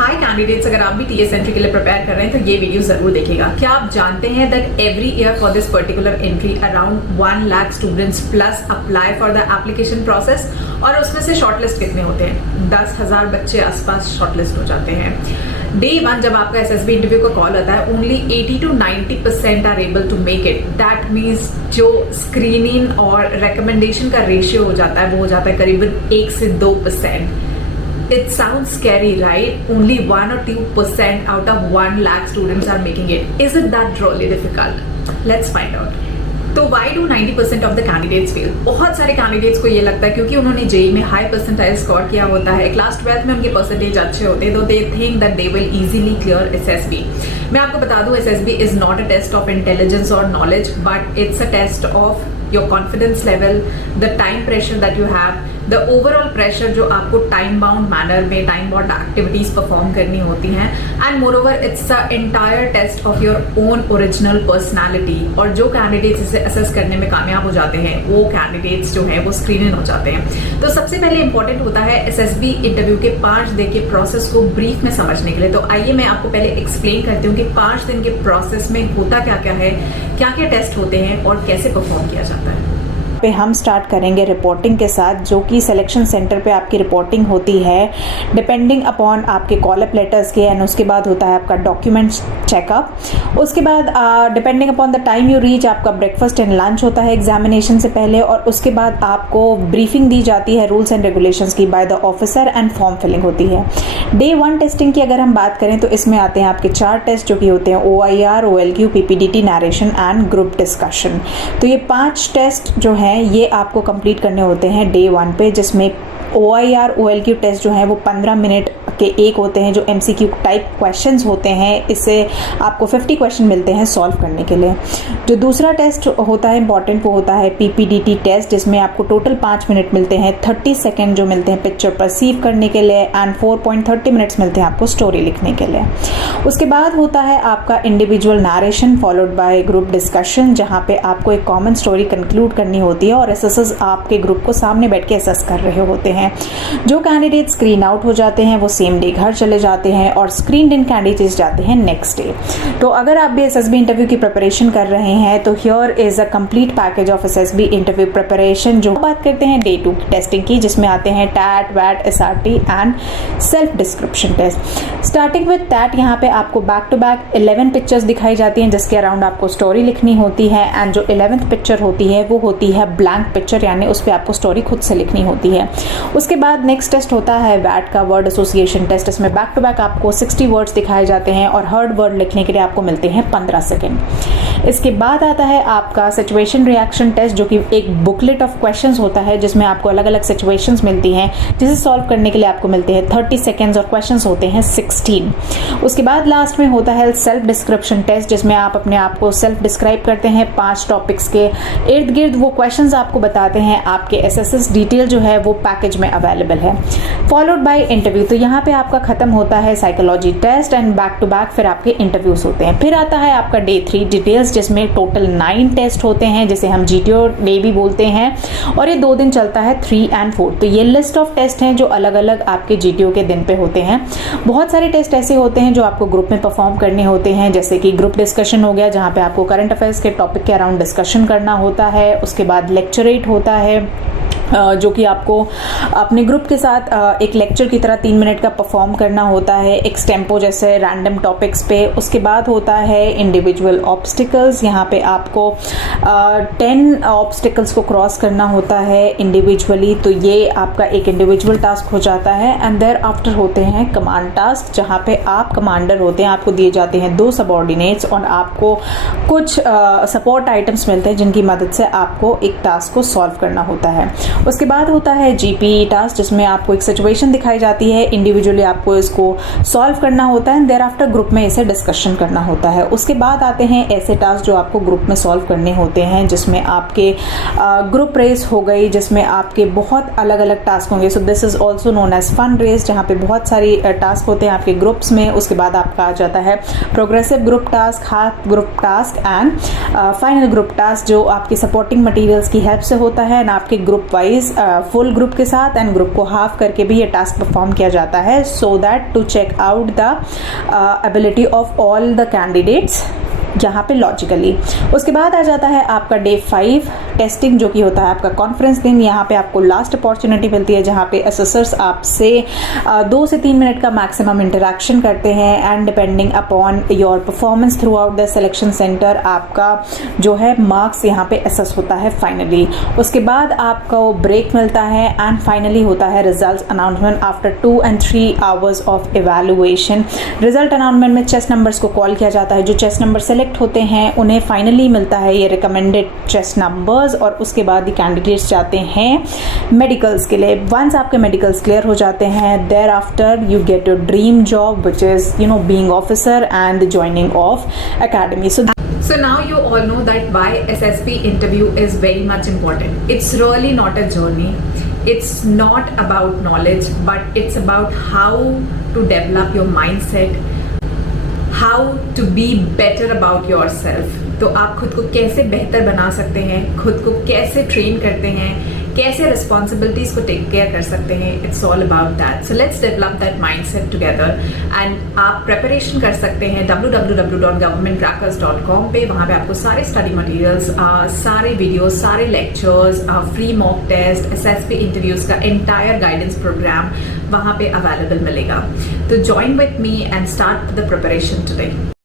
हाय candidates, अगर आप भी टीएस एंट्री के लिए प्रिपेयर कर रहे हैं तो ये वीडियो जरूर देखिएगा। क्या आप जानते हैं that every year for this particular entry around 1 lakh students plus apply for the application process, और उसमें से शॉर्टलिस्ट कितने होते हैं? 10,000 बच्चे आसपास शॉर्टलिस्ट हो जाते हैं। डे 1 जब आपका एसएसबी इंटरव्यू का कॉल आता है, only 80 to 90% are able to make it. That means जो स्क्रीनिंग और रिकमेंडेशन का रेशियो हो जाता है वो हो जाता है करीबन 1 से 2%। It sounds scary, right? Only 1 or 2% out of 1 lakh students are making it. Is it that really difficult? Let's find out. तो why do 90% of the candidates fail? बहुत सारे कैंडिडेट्स को ये लगता है क्योंकि उन्होंने जेई में हाई परसेंटाइल स्कोर किया होता है, क्लास 12th में उनके परसेंटेज अच्छे होते हैं, तो they think that they will easily clear SSB. मैं आपको बता दूं, SSB is not a test of intelligence और knowledge, but it's a test of your confidence level, the time pressure that you have, the overall pressure जो आपको time bound manner में time bound activities perform करनी होती हैं, and moreover it's a entire test of your own original personality. और जो candidates इसे assess करने में कामयाब हो जाते हैं वो कैंडिडेट्स जो हैं वो स्क्रीन इन हो जाते हैं। तो सबसे पहले इंपॉर्टेंट होता है एसएसबी इंटरव्यू के 5 दिन के प्रोसेस को ब्रीफ में समझने के लिए। तो आइए मैं आपको पहले एक्सप्लेन करती हूँ कि 5 दिन के प्रोसेस में होता क्या क्या है, क्या क्या टेस्ट होते हैं और कैसे परफॉर्म किया जाता है। पे हम स्टार्ट करेंगे रिपोर्टिंग के साथ, जो कि सिलेक्शन सेंटर पे आपकी रिपोर्टिंग होती है डिपेंडिंग अपॉन आपके कॉल अप लेटर्स के, एंड उसके बाद होता है आपका डॉक्यूमेंट्स चेकअप। उसके बाद डिपेंडिंग अपॉन ड टाइम यू रीच आपका ब्रेकफास्ट एंड लंच होता है एग्जामिनेशन से पहले, और उसके बाद आपको ब्रीफिंग दी जाती है रूल्स एंड रेगुलेशंस की by the officer, and form filling होती है। डे 1 टेस्टिंग की अगर हम बात करें तो इसमें आते हैं आपके 4 टेस्ट जो कि होते हैं OIR, OLQ, PPDT, narration and group discussion. तो ये 5 टेस्ट जो है ये आपको कंप्लीट करने होते हैं डे 1 पे, जिसमें OIR, OLQ टेस्ट जो है वो 15 मिनट के एक होते हैं, जो MCQ टाइप क्वेश्चंस होते हैं। इससे आपको 50 क्वेश्चन मिलते हैं सॉल्व करने के लिए। जो दूसरा टेस्ट होता है इंपॉर्टेंट, वो होता है PPDT टेस्ट, जिसमें आपको टोटल 5 मिनट मिलते हैं, 30 सेकेंड जो मिलते हैं पिक्चर परसीव करने के लिए, एंड 4.30 मिनट्स मिलते हैं आपको स्टोरी लिखने के लिए। उसके बाद होता है आपका individual narration followed by group discussion, जहाँ पे आपको एक कॉमन स्टोरी कंक्लूड करनी होती है और एसएसएस आपके ग्रुप को सामने बैठ के एसेस कर रहे होते हैं। जो कैंडिडेट स्क्रीन आउट हो जाते हैं वो सेम डे घर चले जाते हैं, और स्क्रीन इन कैंडिडेट्स जाते हैं नेक्स्ट डे। तो अगर आप भी एसएसबी इंटरव्यू की प्रिपरेशन कर रहे हैं तो here is a complete package of SSB interview preparation. जो बात करते हैं डे 2 टेस्टिंग की, जिसमें आते हैं टैट, वैट, SRT and self description test. Starting with TAT, यहाँ पे आपको बैक टू बैक 11 पिक्चर्स दिखाई जाती हैं, जिसके अराउंड आपको स्टोरी लिखनी होती है, एंड जो 11th पिक्चर होती है वो होती है ब्लैंक पिक्चर, यानी उस पर आपको स्टोरी खुद से लिखनी होती है। उसके बाद नेक्स्ट टेस्ट होता है वैट का वर्ड एसोसिएशन टेस्ट। इसमें बैक टू बैक आपको 60 वर्ड्स दिखाए जाते हैं, और हर वर्ड लिखने के लिए आपको मिलते हैं 15 सेकेंड। इसके बाद आता है आपका सिचुएशन रिएक्शन टेस्ट, जो कि एक बुकलेट ऑफ क्वेश्चंस होता है, जिसमें आपको अलग अलग सिचुएशंस मिलती हैं, जिसे सॉल्व करने के लिए आपको मिलते हैं 30 सेकेंड्स, और क्वेश्चंस होते हैं 16। उसके बाद लास्ट में होता है सेल्फ डिस्क्रिप्शन टेस्ट, जिसमें आप अपने आप को सेल्फ डिस्क्राइब करते हैं 5 टॉपिक्स के इर्द गिर्द। वो क्वेश्चंस आपको बताते हैं, आपके एसएसएस डिटेल जो है वो पैकेज में अवेलेबल है, फॉलोड बाय इंटरव्यू। तो यहाँ पे आपका खत्म होता है psychology test, and back to back फिर आपके इंटरव्यूज होते हैं। फिर आता है आपका डे 3 डिटेल्स, जिसमें टोटल 9 टेस्ट होते हैं, जिसे हम GTO डे भी बोलते हैं, और ये 2 दिन चलता है 3 and 4। तो ये लिस्ट ऑफ टेस्ट हैं जो अलग अलग आपके GTO के दिन पे होते हैं। बहुत सारे टेस्ट ऐसे होते हैं जो आपको ग्रुप में परफॉर्म करने होते हैं, जैसे कि ग्रुप डिस्कशन हो गया, जहाँ पे आपको करंट अफेयर्स के टॉपिक के अराउंड डिस्कशन करना होता है। उसके बाद लेक्चरेट होता है, जो कि आपको अपने ग्रुप के साथ एक लेक्चर की तरह 3 मिनट का परफॉर्म करना होता है एक्सटेम्पो जैसे रैंडम टॉपिक्स पे। उसके बाद होता है इंडिविजुअल ऑब्स्टिकल्स, यहाँ पे आपको 10 ऑब्स्टिकल्स को क्रॉस करना होता है इंडिविजुअली, तो ये आपका एक इंडिविजुअल टास्क हो जाता है। एंड देयर आफ्टर होते हैं कमांड टास्क, जहाँ पे आप कमांडर होते हैं, आपको दिए जाते हैं 2 सबऑर्डिनेट्स, और आपको कुछ सपोर्ट आइटम्स मिलते हैं जिनकी मदद से आपको एक टास्क को सॉल्व करना होता है। उसके बाद होता है GPE टास्क, जिसमें आपको एक सिचुएशन दिखाई जाती है, इंडिविजुअली आपको इसको सॉल्व करना होता है, देयर आफ्टर ग्रुप में इसे डिस्कशन करना होता है। उसके बाद आते हैं ऐसे टास्क जो आपको ग्रुप में सॉल्व करने होते हैं, जिसमें आपके ग्रुप रेस हो गई, जिसमें आपके बहुत अलग अलग टास्क होंगे। So this is also known as fun race, जहाँ पे बहुत सारी टास्क होते हैं आपके ग्रुप्स में। उसके बाद आपका आ जाता है progressive group task, half group task and final group task, जो आपके सपोर्टिंग मटेरियल्स की हेल्प से होता है, एंड आपके group wise wise full group के साथ एंड ग्रुप को हाफ करके भी ये टास्क परफॉर्म किया जाता है, so that to check out the ability of all the candidates यहाँ पे लॉजिकली। उसके बाद आ जाता है आपका डे 5 टेस्टिंग, जो कि होता है आपका कॉन्फ्रेंस दिन। यहाँ पे आपको लास्ट अपॉर्चुनिटी मिलती है जहाँ पे असेसर्स आपसे 2 से 3 मिनट का मैक्सिमम इंटरेक्शन करते हैं and depending upon your performance through out the selection centre आपका जो है मार्क्स यहाँ पे असेस होता है फाइनली। उसके बाद आपको ब्रेक मिलता है एंड फाइनली होता है result announcement after 2 and 3 hours of evaluation. Result announcement में चेस्ट नंबर्स को कॉल किया जाता है। जो चेस्ट नंबर सेलेक्ट होते हैं उन्हें फाइनली मिलता है ये रिकमेंडेड चेस्ट नंबर्स, और उसके बाद ही कैंडिडेट्स जाते हैं मेडिकल्स के लिए। वंस आपके मेडिकल्स क्लियर हो जाते हैं, thereafter you get your dream job which is being officer and joining of academy. So now you all know that why SSP interview is very much important. It's really not a journey. It's not about knowledge, but it's about how to develop your mindset, how to be better about yourself. तो आप खुद को कैसे बेहतर बना सकते हैं, खुद को कैसे ट्रेन करते हैं, कैसे रिस्पॉन्सिबिलिटीज को टेक केयर कर सकते हैं। It's all about that. So let's develop that mindset together and आप प्रेपरेशन कर सकते हैं www.governmentcrackers.com पे। वहाँ पे आपको सारे स्टडी मटेरियल्स, सारे वीडियोस, सारे lectures, free mock test, SSP interviews का एंटायर गाइडेंस प्रोग्राम वहाँ पे अवेलेबल मिलेगा। तो join with me and start the preparation today.